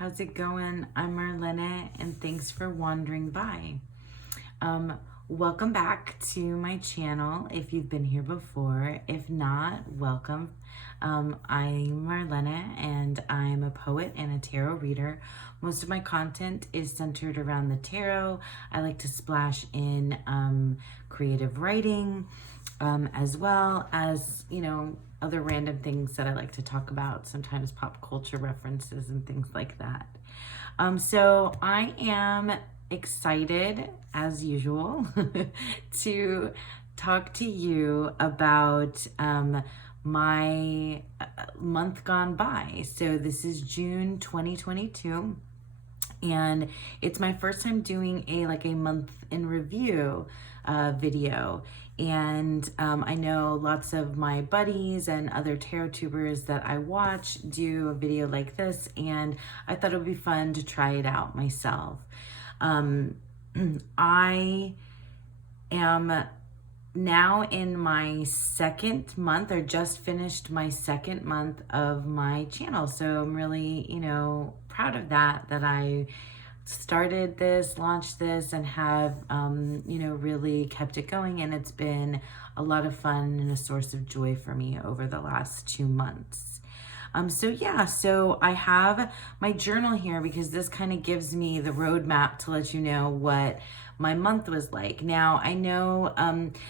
How's it going? I'm Marlena, and thanks for wandering by. Welcome back to my channel if you've been here before. If not, welcome. I'm Marlena, and I'm a poet and a tarot reader. Most of my content is centered around the tarot. I like to splash in creative writing, as well as, other random things that I like to talk about, sometimes pop culture references and things like that. So I am excited, as usual, to talk to you about my month gone by. So this is June 2022. And it's my first time doing a month in review video. And I know lots of my buddies and other tarot tubers that I watch do a video like this, and I thought it would be fun to try it out myself. I am now in my second month, or just finished my second month of my channel. So I'm really, proud of that I started this, launched this, and have, really kept it going. And it's been a lot of fun and a source of joy for me over the last 2 months. So I have my journal here because this kind of gives me the roadmap to let you know what my month was like. Now, I know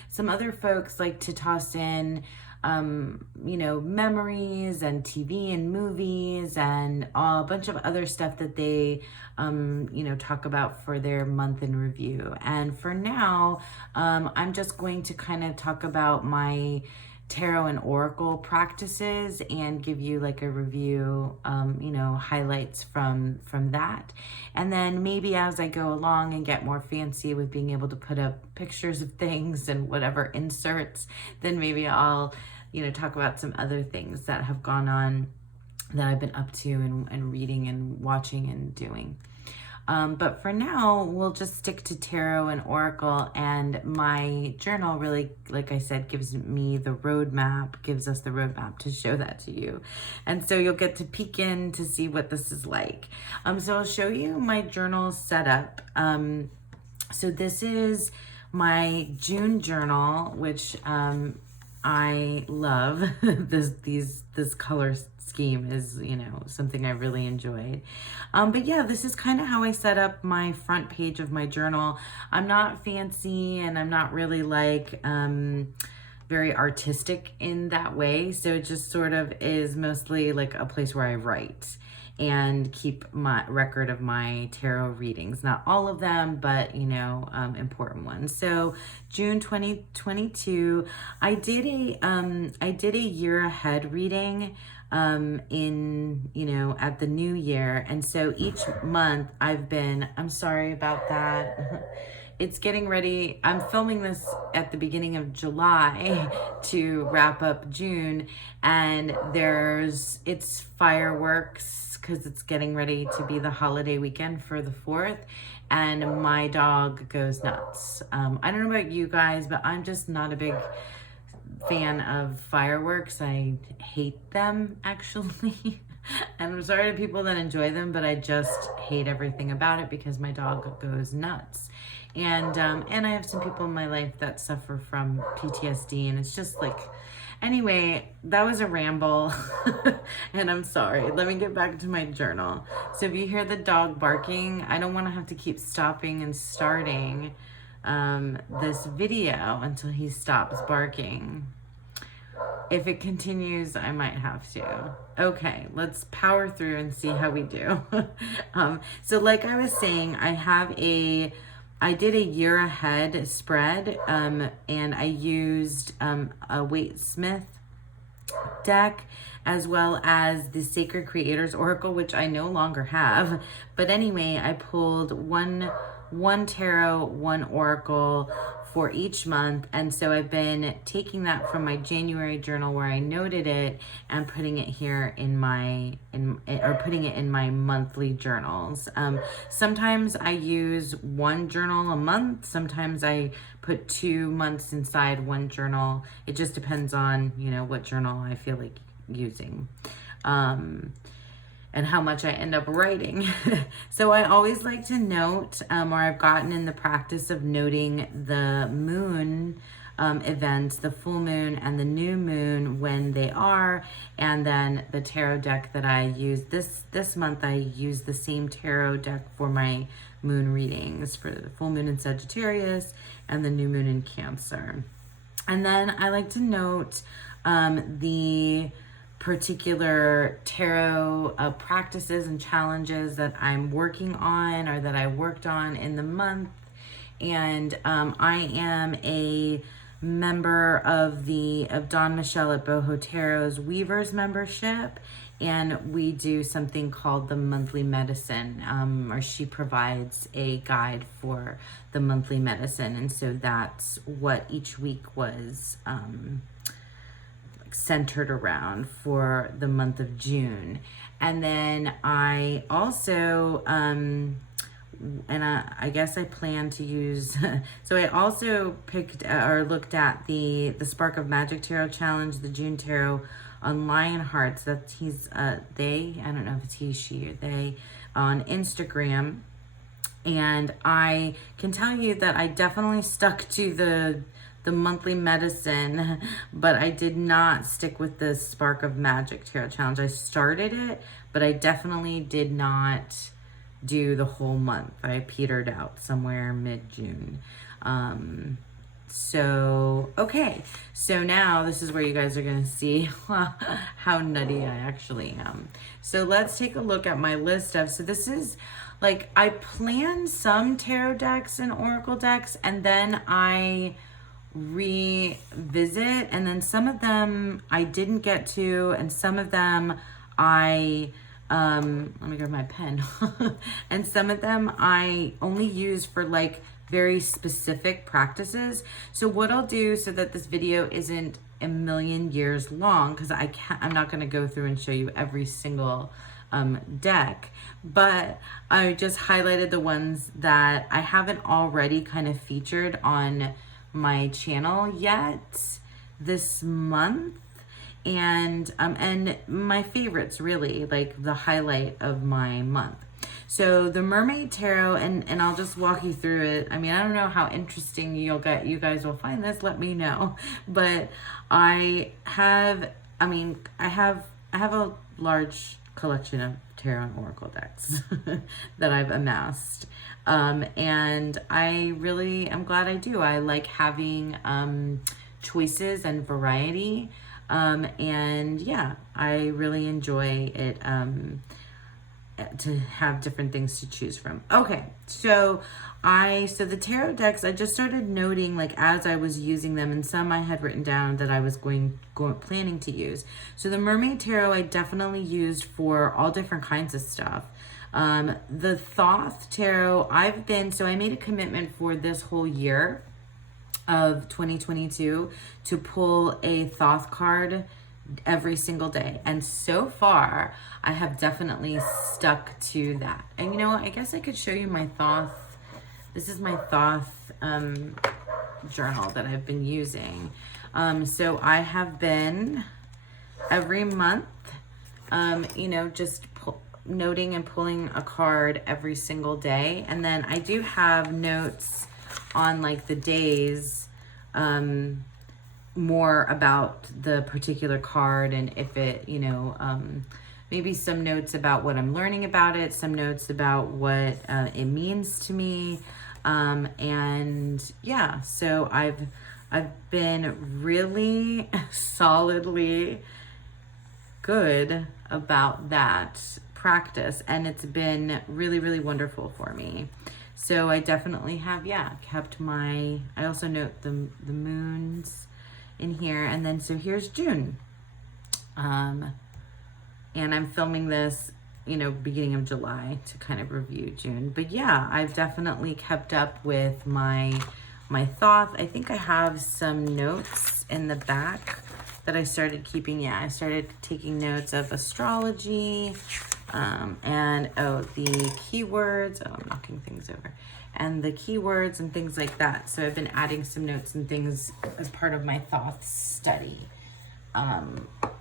some other folks like to toss in memories and TV and movies and a bunch of other stuff that they, talk about for their month in review. And for now, I'm just going to kind of talk about my tarot and oracle practices and give you like a review, highlights from that. And then maybe as I go along and get more fancy with being able to put up pictures of things and whatever inserts, then maybe I'll, talk about some other things that have gone on that I've been up to and reading and watching and doing. But for now, we'll just stick to tarot and oracle, and my journal really, like I said, gives me the roadmap, gives us the roadmap to show that to you. And so you'll get to peek in to see what this is like. So I'll show you my journal setup. So this is my June journal, which I love. This color scheme is, something I really enjoyed. But yeah, this is kind of how I set up my front page of my journal. I'm not fancy, and I'm not really like very artistic in that way. So it just sort of is mostly like a place where I write and keep my record of my tarot readings. Not all of them, but important ones. So June 2022, I did a year ahead reading at the new year. And so each month I'm sorry about that. It's getting ready. I'm filming this at the beginning of July to wrap up June, and it's fireworks because it's getting ready to be the holiday weekend for the 4th, and my dog goes nuts. I don't know about you guys, but I'm just not a big fan of fireworks. I hate them, actually. And I'm sorry to people that enjoy them, but I just hate everything about it because my dog goes nuts. And I have some people in my life that suffer from PTSD, and it's just like, anyway, that was a ramble. And I'm sorry. Let me get back to my journal. So if you hear the dog barking, I don't want to have to keep stopping and starting this video until he stops barking. If it continues, I might have to. Okay, let's power through and see how we do. So like I was saying, I did a year ahead spread, and I used a Waite Smith deck, as well as the Sacred Creators Oracle, which I no longer have. But anyway, I pulled one tarot, one oracle for each month. And so I've been taking that from my January journal where I noted it and putting it here putting it in my monthly journals. Sometimes I use one journal a month. Sometimes I put 2 months inside one journal. It just depends on, what journal I feel like using. and how much I end up writing. So I always like to note, or I've gotten in the practice of noting the moon events, the full moon and the new moon when they are, and then the tarot deck that I use this month. I use the same tarot deck for my moon readings for the full moon in Sagittarius and the new moon in Cancer. And then I like to note the particular tarot practices and challenges that I'm working on or that I worked on in the month. And I am a member of Dawn Michelle at Boho Tarot's Weavers membership, and we do something called the monthly medicine, or she provides a guide for the monthly medicine, and so that's what each week was centered around for the month of June. And then I also I guess I plan to use, so I also picked or looked at the Spark of Magic Tarot Challenge, the June Tarot on Lionhearts. That's they, I don't know if it's he, she, or they, on Instagram. And I can tell you that I definitely stuck to the monthly medicine, but I did not stick with the Spark of Magic Tarot Challenge. I started it, but I definitely did not do the whole month. I petered out somewhere mid-June. Okay, so now this is where you guys are gonna see how nutty I actually am. So let's take a look at my list of, so this is like, I plan some tarot decks and oracle decks, and then I revisit, and then some of them I didn't get to, and some of them I let me grab my pen. And some of them I only use for like very specific practices. So what I'll do, so that this video isn't a million years long, because I'm not going to go through and show you every single deck, but I just highlighted the ones that I haven't already kind of featured on my channel yet this month. And my favorites, really, like the highlight of my month. So the Mermaid Tarot, and I'll just walk you through it. I mean, I don't know how interesting you guys will find this, let me know. But I have a large collection of tarot and oracle decks that I've amassed. And I really am glad I do. I like having choices and variety. And yeah, I really enjoy it, to have different things to choose from. Okay, so the tarot decks, I just started noting, like, as I was using them, and some I had written down that I was planning to use. So the Mermaid Tarot I definitely used for all different kinds of stuff. The Thoth Tarot, so I made a commitment for this whole year of 2022 to pull a Thoth card every single day, and so far I have definitely stuck to that. And you know what, I guess I could show you my Thoth. This is my Thoth journal that I've been using. So I have been every month just noting and pulling a card every single day, and then I do have notes on like the days, more about the particular card, and if it, maybe some notes about what I'm learning about it, some notes about what it means to me, and yeah, so I've been really solidly good about that practice, and it's been really, really wonderful for me. So I definitely have, kept I also note the moons in here. And then, so here's June. And I'm filming this, beginning of July to kind of review June. But yeah, I've definitely kept up with my Thoth. I think I have some notes in the back that I started keeping. Yeah, I started taking notes of astrology, and the keywords. I'm knocking things over. And the keywords and things like that. So I've been adding some notes and things as part of my Thoth study.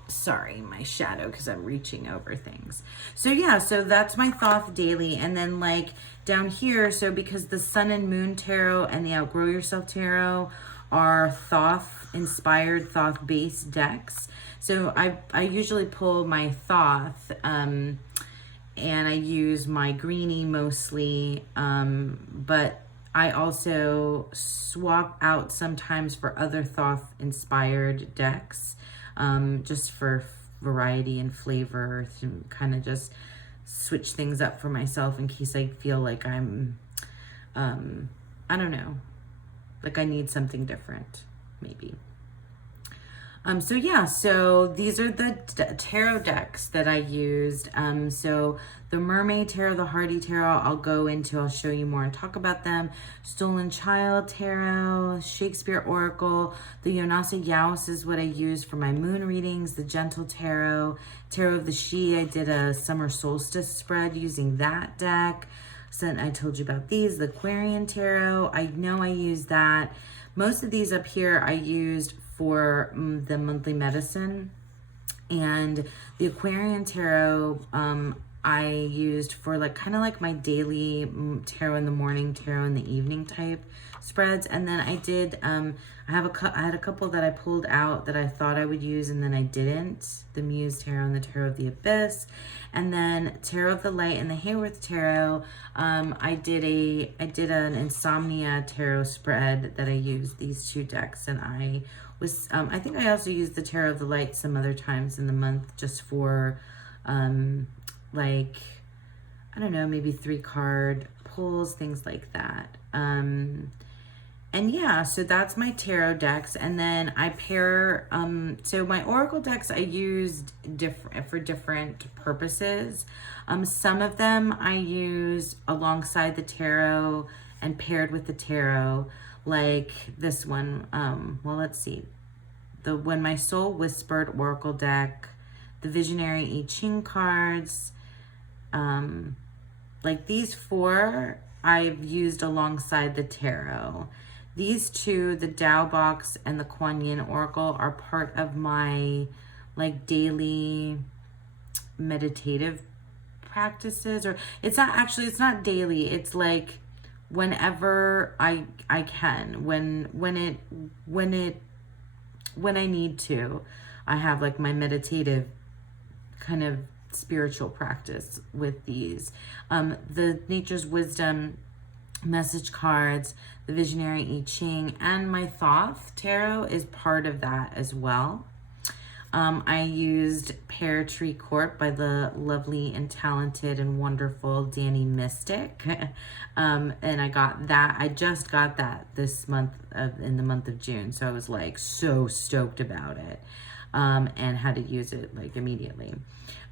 sorry, my shadow, because I'm reaching over things. So yeah, so that's my Thoth daily. And then like down here, so because the Sun and Moon Tarot and the Outgrow Yourself Tarot are Thoth inspired, Thoth based decks. So I usually pull my Thoth, and I use my greenie mostly, but I also swap out sometimes for other Thoth inspired decks, just for variety and flavor, to kind of just switch things up for myself in case I feel like I'm, I don't know, like I need something different, maybe. So yeah, so these are the tarot decks that I used. So the Mermaid Tarot, the Hardy Tarot, I'll show you more and talk about them. Stolen Child Tarot, Shakespeare Oracle, the Yonasa Yaos is what I used for my moon readings, the Gentle Tarot, Tarot of the She, I did a summer solstice spread using that deck. So I told you about these, the Aquarian Tarot, I know I used that. Most of these up here I used for the monthly medicine, and the Aquarian Tarot I used for like kind of like my daily tarot in the morning, tarot in the evening type spreads. And then I did I had a couple that I pulled out that I thought I would use and then I didn't, the Muse Tarot and the Tarot of the Abyss. And then Tarot of the Light and the Hayworth Tarot, I did an Insomnia Tarot spread that I used these two decks, and I think I also used the Tarot of the Light some other times in the month just for like, I don't know, maybe 3-card pulls, things like that. And yeah, so that's my tarot decks. And then I pair, so my oracle decks I used for different purposes. Some of them I use alongside the tarot and paired with the tarot, like this one. Well, let's see. The When My Soul Whispered Oracle deck, the Visionary I Ching cards, like these 4 I've used alongside the tarot. These 2, the Tao box and the Kuan Yin Oracle, are part of my like daily meditative practices. Or it's not daily, it's like whenever I can, when I need to. I have like my meditative kind of spiritual practice with these. The Nature's Wisdom message cards, the Visionary I Ching, and my Thoth Tarot is part of that as well. I used Pear Tree Court by the lovely and talented and wonderful Danny Mystic. And I just got that this month in the month of June. So I was like so stoked about it, and had to use it like immediately.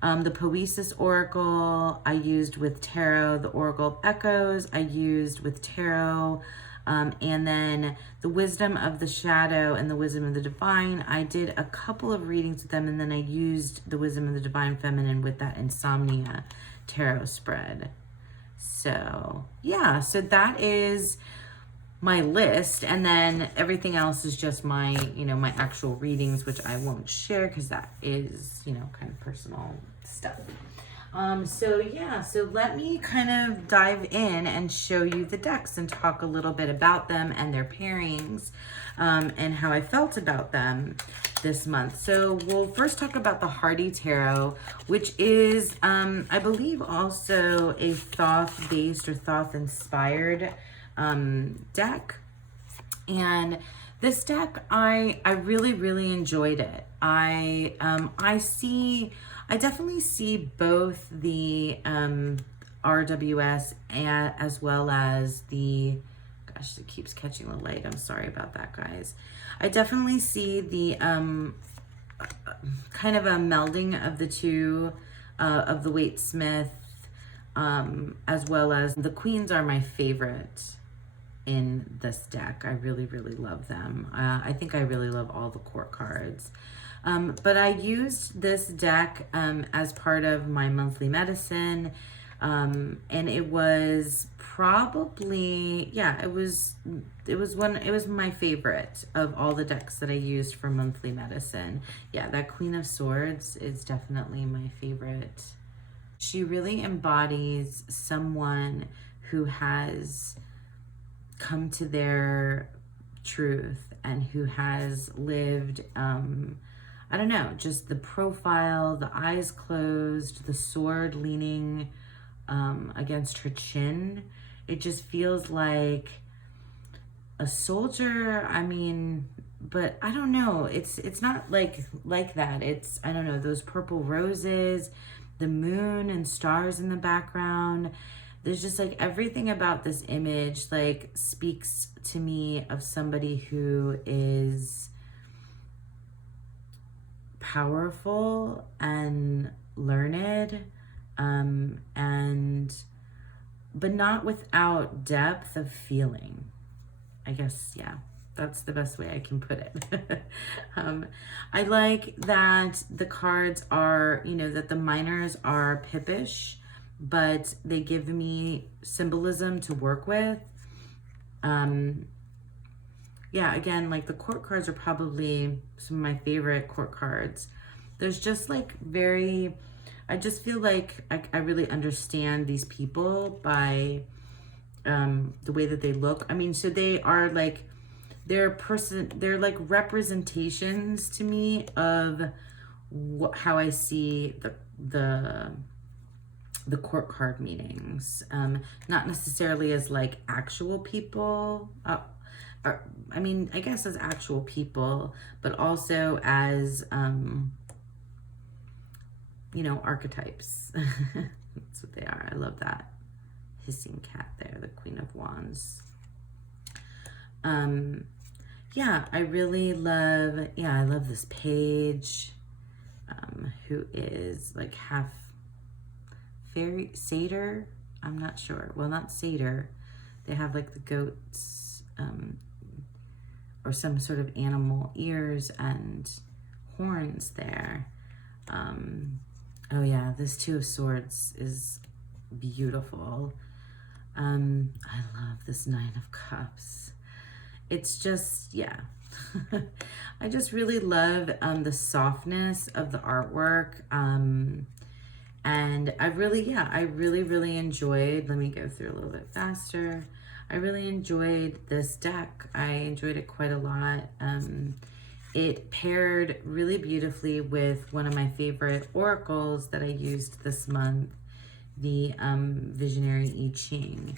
The Poesis Oracle I used with tarot, the Oracle of Echoes I used with tarot, and then the Wisdom of the Shadow and the Wisdom of the Divine, I did a couple of readings with them, and then I used the Wisdom of the Divine Feminine with that Insomnia tarot spread. So yeah, so that is my list, and then everything else is just my, my actual readings, which I won't share because that is, kind of personal stuff. So yeah, so let me kind of dive in and show you the decks and talk a little bit about them and their pairings, and how I felt about them this month. So we'll first talk about the Hardy Tarot, which is, I believe, also a Thoth-based or Thoth-inspired deck. And this deck, I really enjoyed it. I definitely see both the RWS as well as the, gosh, it keeps catching the light. I'm sorry about that, guys. I definitely see the kind of a melding of the two, of the Waite Smith, as well as the Queens are my favorite in this deck. I really love them. I think I really love all the court cards. But I used this deck as part of my monthly medicine. And it was probably, yeah, it was my favorite of all the decks that I used for monthly medicine. Yeah, that Queen of Swords is definitely my favorite. She really embodies someone who has come to their truth and who has lived, I don't know, just the profile, the eyes closed, the sword leaning against her chin. It just feels like a soldier. I mean, but I don't know. It's not like that. It's, I don't know, those purple roses, the moon and stars in the background. There's just like everything about this image like speaks to me of somebody who is powerful and learned, and but not without depth of feeling. I guess, yeah, that's the best way I can put it. I like that the cards are, you know, that the minors are pippish, but they give me symbolism to work with. Yeah, again, like the court cards are probably some of my favorite court cards. There's just like I just feel like I really understand these people by the way that they look. I mean, so they are like, they're like representations to me of how I see the court card meanings. Not necessarily as like actual people. I mean, I guess as actual people, but also as, you know, archetypes. That's what they are. I love that hissing cat there, the Queen of Wands. Yeah, I really love, I love this page, who is like half fairy, satyr, I'm not sure. Well, not satyr. They have like the goats, or some sort of animal ears and horns there. Oh yeah, this Two of Swords is beautiful. I love this Nine of Cups. It's just, yeah. I just really love the softness of the artwork. And I really enjoyed, let me go through a little bit faster. I really enjoyed this deck. I enjoyed it quite a lot. It paired really beautifully with one of my favorite oracles that I used this month, the Visionary I Ching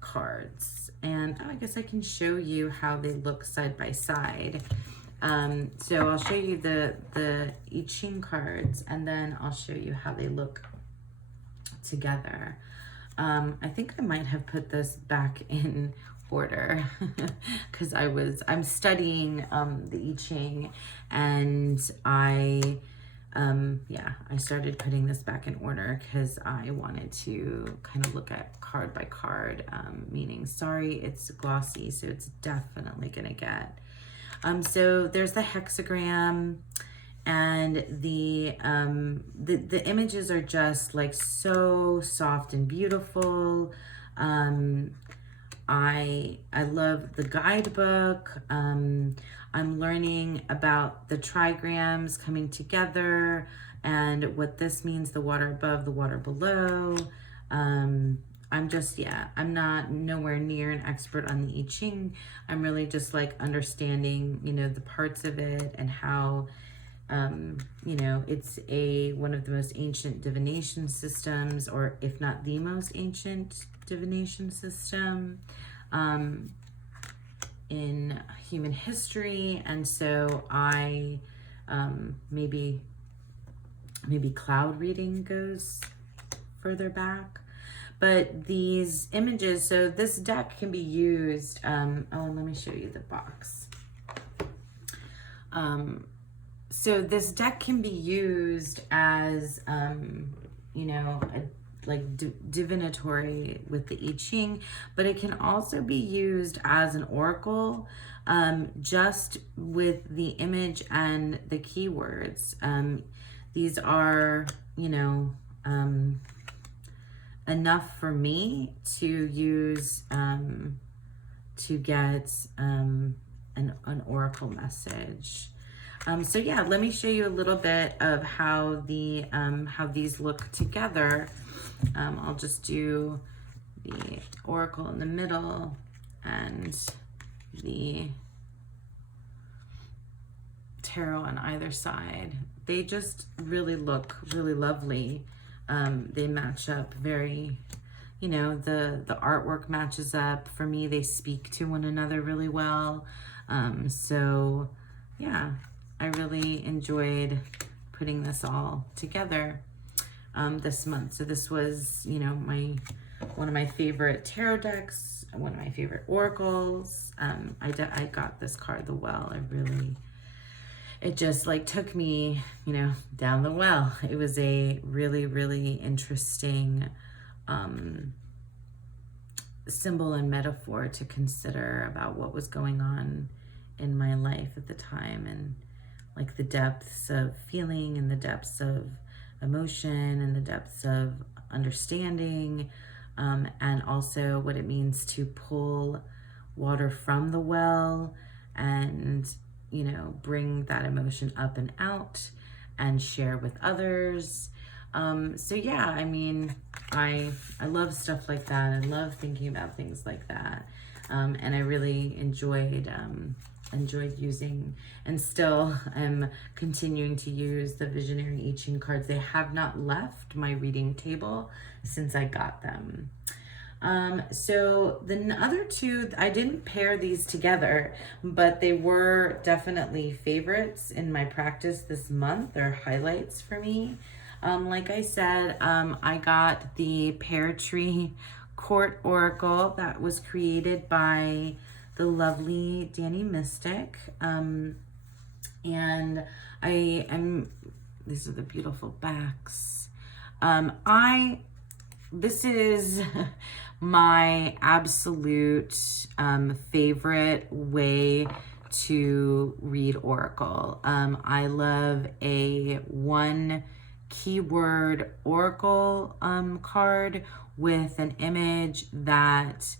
cards. And I guess I can show you how they look side by side. So I'll show you the I Ching cards, and then I'll show you how they look together. I think I might have put this back in order because I'm studying the I Ching, and I started putting this back in order because I wanted to kind of look at card by card meaning. Sorry, it's glossy, so it's definitely gonna get. So there's the hexagram, and the images are just like so soft and beautiful. I love the guidebook. I'm learning about the trigrams coming together and what this means, the water above, the water below. I'm just, I'm not nowhere near an expert on the I Ching. I'm really just like understanding, you know, the parts of it and how, you know, it's one of the most ancient divination systems, or if not the most ancient divination system in human history. And so I, maybe cloud reading goes further back. But these images, so this deck can be used, oh, let me show you the box. So this deck can be used as, you know, divinatory with the I Ching, but it can also be used as an oracle, just with the image and the keywords. These are, you know, enough for me to use to get an oracle message. So yeah, let me show you a little bit of how how these look together. I'll just do the oracle in the middle and the tarot on either side. They just really look really lovely. They match up very, you know, the artwork matches up. For me, they speak to one another really well. So yeah, I really enjoyed putting this all together this month. So this was, you know, one of my favorite tarot decks, one of my favorite oracles. I got this card, the Well. It just like took me, you know, down the well. It was a really, really interesting symbol and metaphor to consider about what was going on in my life at the time, and like the depths of feeling and the depths of emotion and the depths of understanding, and also what it means to pull water from the well and, you know, bring that emotion up and out and share with others. So yeah, I mean, I love stuff like that. I love thinking about things like that. And I really enjoyed using, and still am continuing to use, the Visionary I Ching cards. They have not left my reading table since I got them. So the other two, I didn't pair these together, but they were definitely favorites in my practice this month. They're highlights for me. Like I said, I got the Pear Tree Court Oracle that was created by the lovely Danny Mystic. And these are the beautiful backs. This is my absolute favorite way to read Oracle. I love a one keyword Oracle card with an image that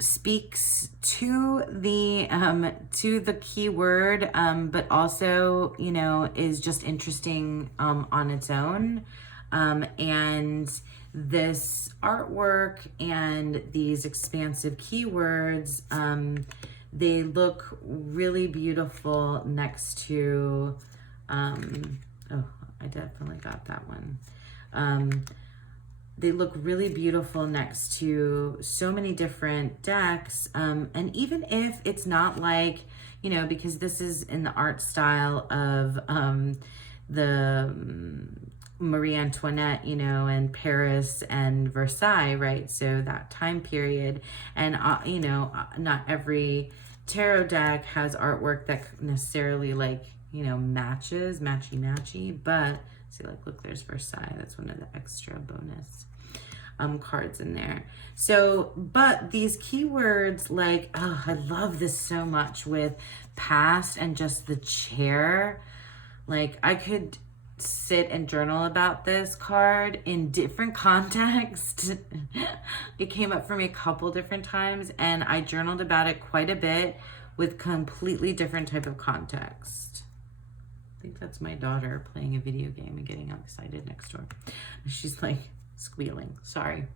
speaks to the keyword, but also, you know, is just interesting on its own. And this artwork and these expansive keywords, they look really beautiful next to, oh, I definitely got that one. They look really beautiful next to so many different decks. And even if it's not like, you know, because this is in the art style of the Marie Antoinette, you know, and Paris and Versailles, right? So that time period. And, you know, not every tarot deck has artwork that necessarily, like, you know, matchy, but see, like, look, there's Versailles. That's one of the extra bonus cards in there. So, but these keywords, like, oh, I love this so much with past and just the chair. Like, I could sit and journal about this card in different contexts. It came up for me a couple different times, and I journaled about it quite a bit with completely different type of context. I think that's my daughter playing a video game and getting excited next door. She's like squealing, sorry.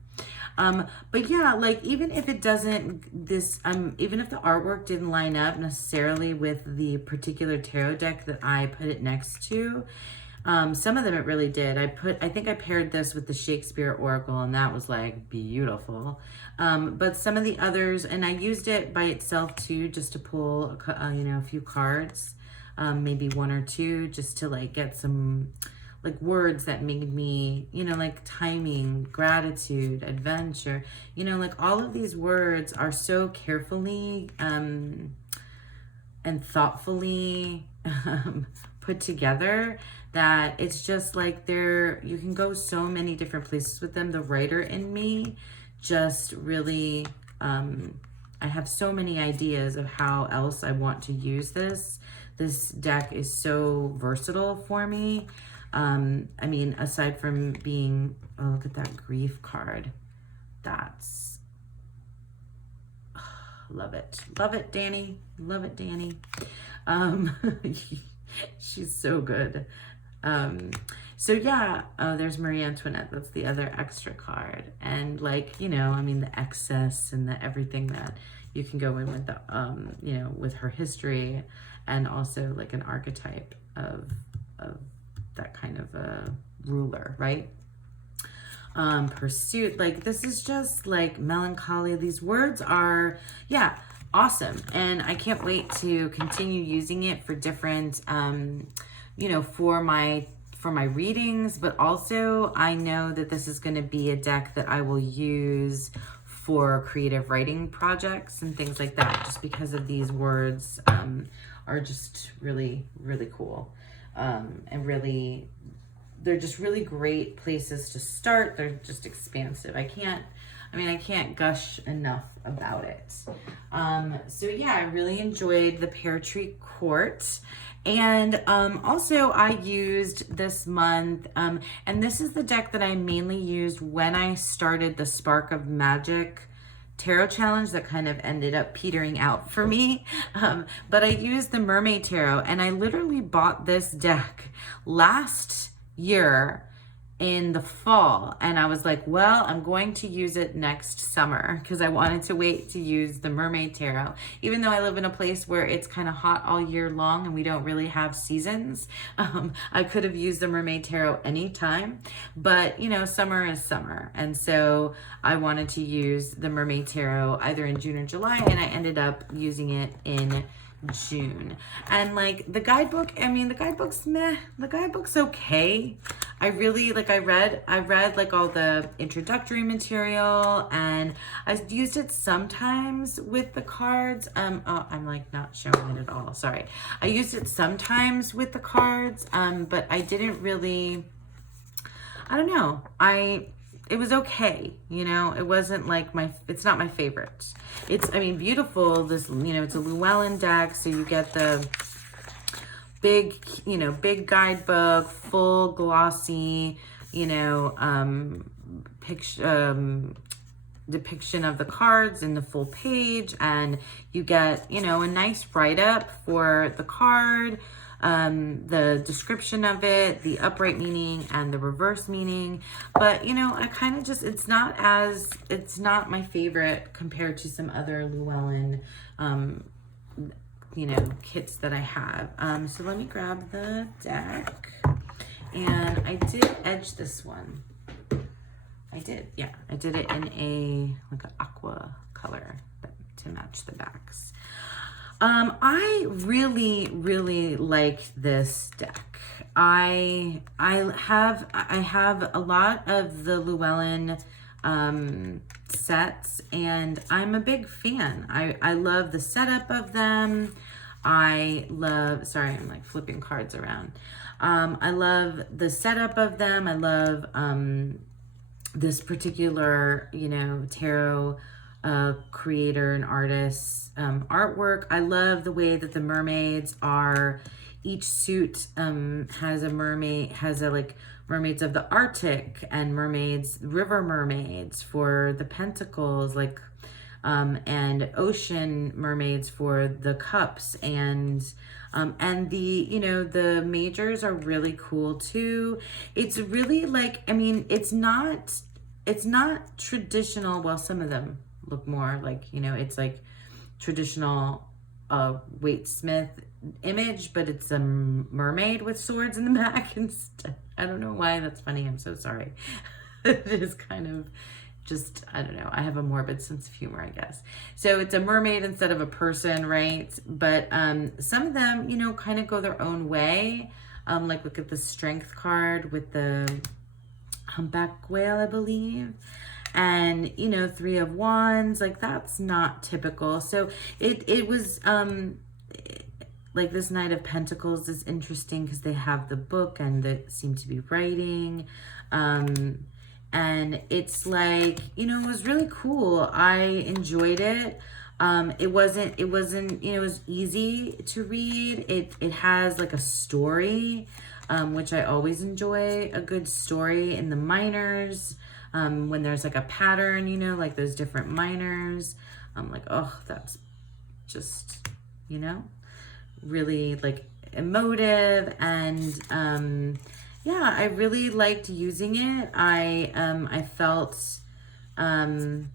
But yeah, like, even if it doesn't, even if the artwork didn't line up necessarily with the particular tarot deck that I put it next to, some of them it really did. I think I paired this with the Shakespeare Oracle, and that was like beautiful. But some of the others, and I used it by itself too, just to pull, you know, a few cards, maybe one or two, just to like get some like words that made me, you know, like timing, gratitude, adventure, you know, like all of these words are so carefully and thoughtfully put together that it's just like you can go so many different places with them. The writer in me just really, I have so many ideas of how else I want to use this. This deck is so versatile for me. I mean, aside from being, oh, look at that grief card. That's, love it. Love it, Danny. Love it, Danny. She's so good. So yeah, oh, there's Marie Antoinette. That's the other extra card. And like, you know, I mean, the excess and the everything that you can go in with the, you know, with her history, and also like an archetype of that kind of a ruler, right? Pursuit, like this is just like melancholy. These words are, yeah, awesome. And I can't wait to continue using it for different, you know, for my readings, but also I know that this is going to be a deck that I will use for creative writing projects and things like that, just because of these words are just really, really cool. And really, they're just really great places to start. They're just expansive. I can't gush enough about it. So yeah, I really enjoyed the Pear Tree Court. And also I used this month, and this is the deck that I mainly used when I started the Spark of Magic Tarot Challenge that kind of ended up petering out for me. But I used the Mermaid Tarot, and I literally bought this deck last year in the fall, and I was like, well, I'm going to use it next summer because I wanted to wait to use the Mermaid Tarot. Even though I live in a place where it's kind of hot all year long and we don't really have seasons, I could have used the Mermaid Tarot anytime, but you know, summer is summer, and so I wanted to use the Mermaid Tarot either in June or July, and I ended up using it in June. And like the guidebook, I mean, the guidebook's meh. The guidebook's okay. I really like, I read like all the introductory material, and I used it sometimes with the cards. Oh, I'm like not showing it at all. Sorry. I used it sometimes with the cards, but I didn't really, I don't know. It was okay, you know, it wasn't like it's not my favorite. It's, I mean, beautiful, this, you know, it's a Llewellyn deck, so you get the big, you know, big guidebook, full glossy, you know, depiction of the cards in the full page, and you get, you know, a nice write-up for the card, the description of it, the upright meaning and the reverse meaning. But, you know, I kind of just, it's not my favorite compared to some other Llewellyn, you know, kits that I have. So let me grab the deck, and I did edge this one. I did, yeah. I did it in like an aqua color to match the backs. I really, really like this deck. I have a lot of the Llewellyn sets, and I'm a big fan. I love the setup of them. Sorry, I'm like flipping cards around. I love the setup of them. I love this particular, you know, tarot creator and artist's artwork. I love the way that the mermaids are, each suit has a like mermaids of the Arctic and river mermaids for the pentacles, like and ocean mermaids for the cups, and the, you know, the majors are really cool too. It's really like, I mean, it's not traditional. Well, some of them look more like, you know, it's like traditional Waite Smith image, but it's a mermaid with swords in the back instead. I don't know why that's funny. I'm so sorry. It is kind of just, I don't know. I have a morbid sense of humor, I guess. So it's a mermaid instead of a person, right? But some of them, you know, kind of go their own way. Like look at the strength card with the humpback whale, I believe. And, you know, 3 of Wands, like that's not typical. So it was, like this Knight of Pentacles is interesting because they have the book and they seem to be writing. And it's like, you know, it was really cool. I enjoyed it. It wasn't, you know, it was easy to read. It has like a story. which I always enjoy a good story in the minors. When there's like a pattern, you know, like those different minors. I'm like, oh, that's just, you know, really like emotive. And yeah, I really liked using it. I felt I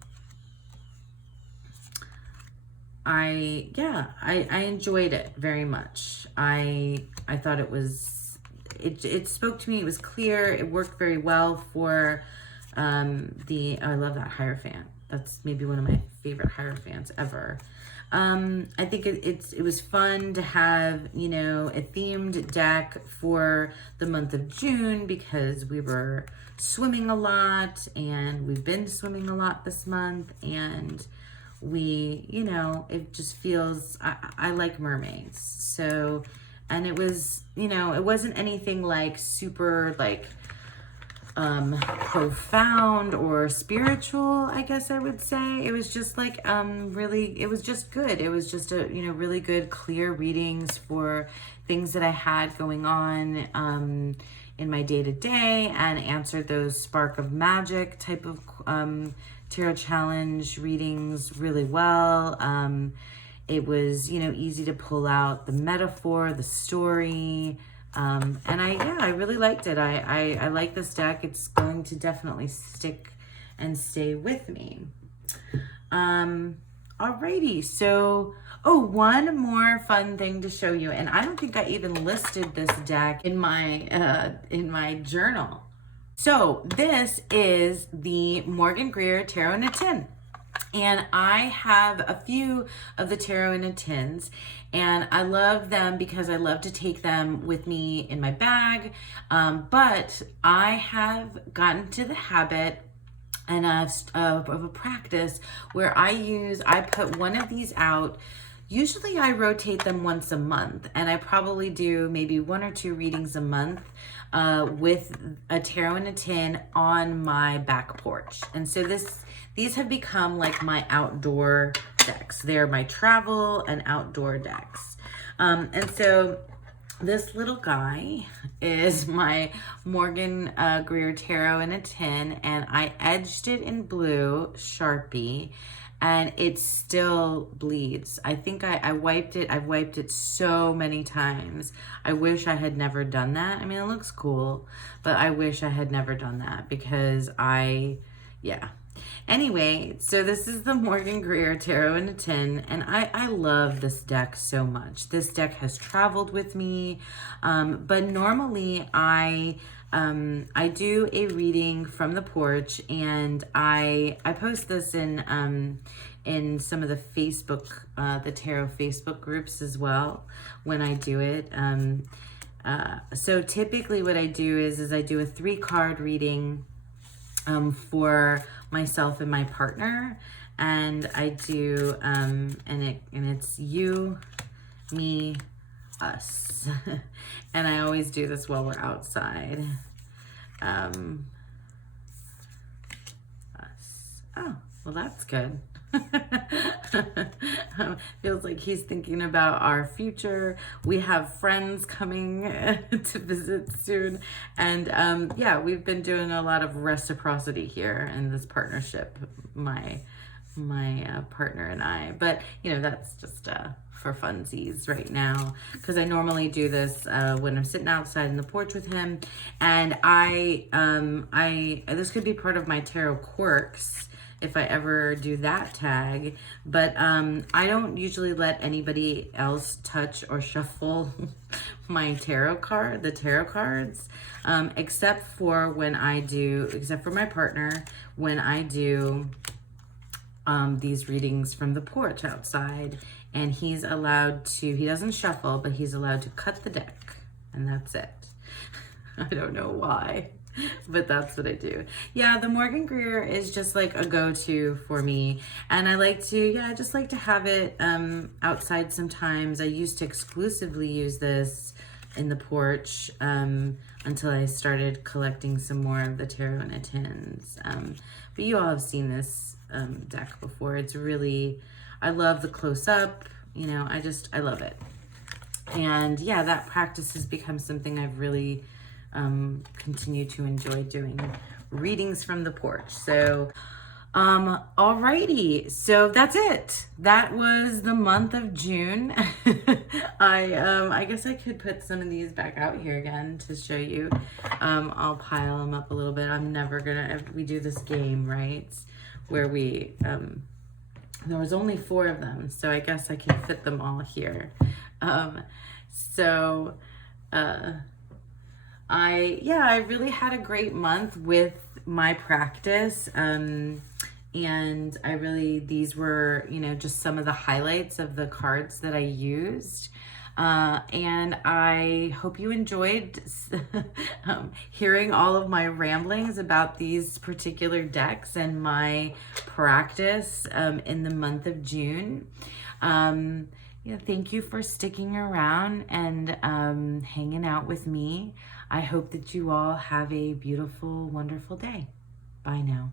enjoyed it very much. I thought it spoke to me. It was clear. It worked very well for I love that Hierophant. That's maybe one of my favorite Hierophants ever. I think it was fun to have, you know, a themed deck for the month of June because we were swimming a lot, and we've been swimming a lot this month, and we, you know, it just feels, I like mermaids. So, and it was, you know, it wasn't anything like super like profound or spiritual, I guess I would say. It was just like really, it was just good. It was just a, you know, really good clear readings for things that I had going on in my day-to-day, and answered those spark of magic type of tarot challenge readings really well. It was, you know, easy to pull out the metaphor, the story. And I really liked it. I like this deck. It's going to definitely stick and stay with me. Alrighty, so, oh, one more fun thing to show you, and I don't think I even listed this deck in my journal. So this is the Morgan Greer Tarot in a Tin. And I have a few of the tarot in a tins, and I love them because I love to take them with me in my bag. But I have gotten to the habit and of a practice where I put one of these out. Usually I rotate them once a month, and I probably do maybe 1 or 2 readings a month with a tarot in a tin on my back porch. And so these have become like my outdoor decks. They're my travel and outdoor decks. And so this little guy is my Morgan Greer Tarot in a Tin, and I edged it in blue Sharpie, and it still bleeds. I think I wiped it. I've wiped it so many times. I wish I had never done that. I mean, it looks cool, but I wish I had never done that because yeah. Anyway, so this is the Morgan Greer Tarot in a Tin, and I love this deck so much. This deck has traveled with me, but normally I do a reading from the porch, and I post this in some of the Facebook, the tarot Facebook groups as well when I do it. So typically what I do is I do a 3-card reading for myself and my partner, and I do and it's you, me, us. And I always do this while we're outside. Us. Oh, well, that's good. Feels like he's thinking about our future. We have friends coming to visit soon, and yeah, we've been doing a lot of reciprocity here in this partnership, my partner and I. But you know, that's just for funsies right now, because I normally do this when I'm sitting outside in the porch with him. And this could be part of my tarot quirks if I ever do that tag, but I don't usually let anybody else touch or shuffle the tarot cards, except for my partner, when I do these readings from the porch outside, and he doesn't shuffle, but he's allowed to cut the deck, and that's it. I don't know why, but that's what I do. Yeah, the Morgan Greer is just like a go-to for me, and I just like to have it outside sometimes. I used to exclusively use this in the porch until I started collecting some more of the tarot in a tins. But you all have seen this deck before. It's really, I love the close-up, you know, I love it. And yeah, that practice has become something I've really continued to enjoy doing, readings from the porch. So alrighty, so that's it. That was the month of June. I guess I could put some of these back out here again to show you. I'll pile them up a little bit. I'm never gonna, we do this game, right? Where we, there was only 4 of them, so I guess I can fit them all here. So, I really had a great month with my practice. And these were, you know, just some of the highlights of the cards that I used. And I hope you enjoyed hearing all of my ramblings about these particular decks and my practice in the month of June. Thank you for sticking around and hanging out with me. I hope that you all have a beautiful, wonderful day. Bye now.